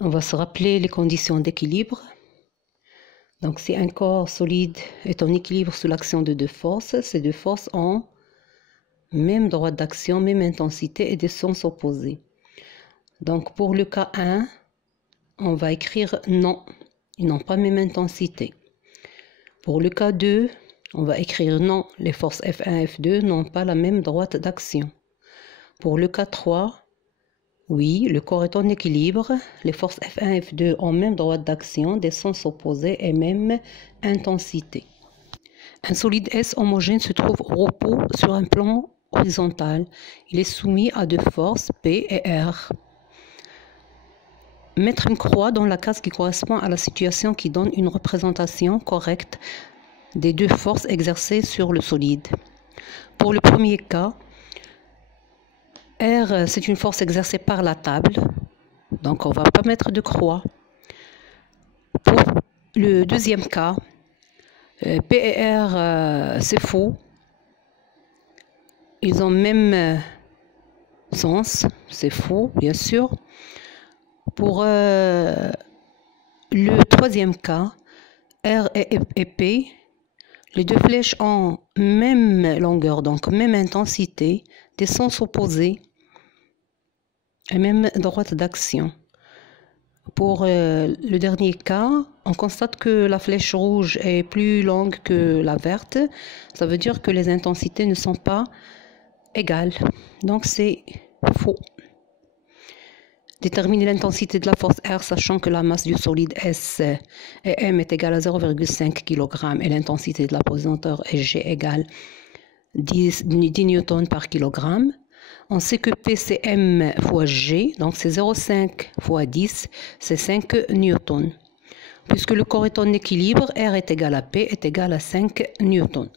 On va se rappeler les conditions d'équilibre. Donc, si un corps solide est en équilibre sous l'action de deux forces, ces deux forces ont même droit d'action, même intensité et des sens opposés. Donc, pour le cas 1, on va écrire non, ils n'ont pas même intensité. Pour le cas 2, on va écrire non, les forces F1 et F2 n'ont pas la même droite d'action. Pour le cas 3, oui, le corps est en équilibre, les forces F1 et F2 ont même droite d'action, des sens opposés et même intensité. Un solide S homogène se trouve au repos sur un plan horizontal. Il est soumis à deux forces, P et R. Mettre une croix dans la case qui correspond à la situation qui donne une représentation correcte des deux forces exercées sur le solide. Pour le premier cas, R, c'est une force exercée par la table, donc on ne va pas mettre de croix. Pour le deuxième cas, P et R, c'est faux. Ils ont même sens, c'est faux, bien sûr. Pour le troisième cas, R et P, les deux flèches ont même longueur, donc même intensité, des sens opposés et même droite d'action. Pour le dernier cas, on constate que la flèche rouge est plus longue que la verte. Ça veut dire que les intensités ne sont pas égales. Donc c'est faux. Déterminer l'intensité de la force R, sachant que la masse du solide S et M est égale à 0,5 kg et l'intensité de la pesanteur G égale 10 newtons par kg. On sait que P c'est M fois G, donc c'est 0,5 fois 10, c'est 5 newtons. Puisque le corps est en équilibre, R est égal à P est égal à 5 newtons.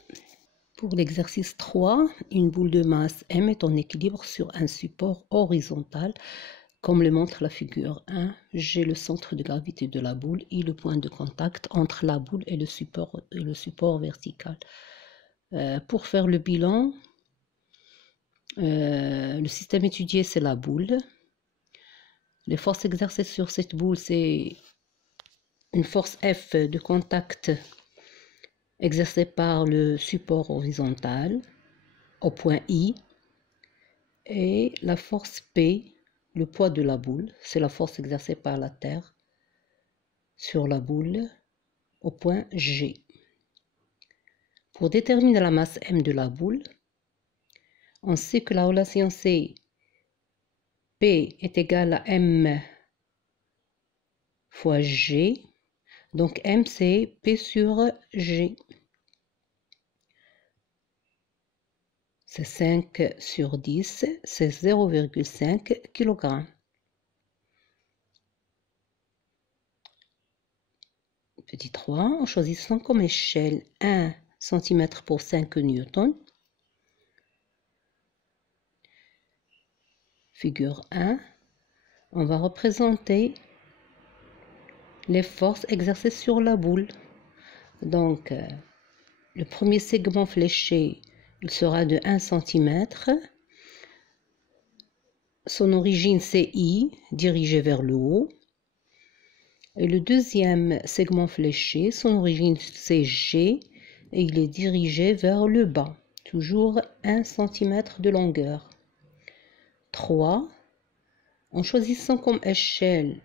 Pour l'exercice 3, une boule de masse M est en équilibre sur un support horizontal. Comme le montre la figure 1, j'ai le centre de gravité de la boule et le point de contact entre la boule et le support vertical. Pour faire le bilan, le système étudié, c'est la boule. Les forces exercées sur cette boule, c'est une force F de contact exercée par le support horizontal au point I. Et la force P, le poids de la boule, c'est la force exercée par la Terre sur la boule au point G. Pour déterminer la masse M de la boule, on sait que la relation c'est P est égal à M fois G. Donc M c'est P sur G. C'est 5 sur 10, c'est 0,5 kg. Petit 3, en choisissant comme échelle 1 cm pour 5 newtons. Figure 1, on va représenter les forces exercées sur la boule. Donc, le premier segment fléché, il sera de 1 cm. Son origine, c'est I, dirigée vers le haut. Et le deuxième segment fléché, son origine, c'est G, et il est dirigé vers le bas. Toujours 1 cm de longueur. 3. En choisissant comme échelle,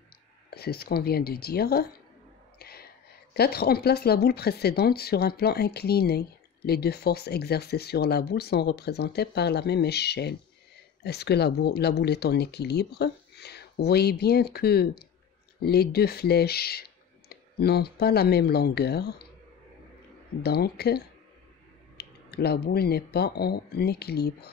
c'est ce qu'on vient de dire. 4. On place la boule précédente sur un plan incliné. Les deux forces exercées sur la boule sont représentées par la même échelle. Est-ce que la boule est en équilibre? Vous voyez bien que les deux flèches n'ont pas la même longueur. Donc, la boule n'est pas en équilibre.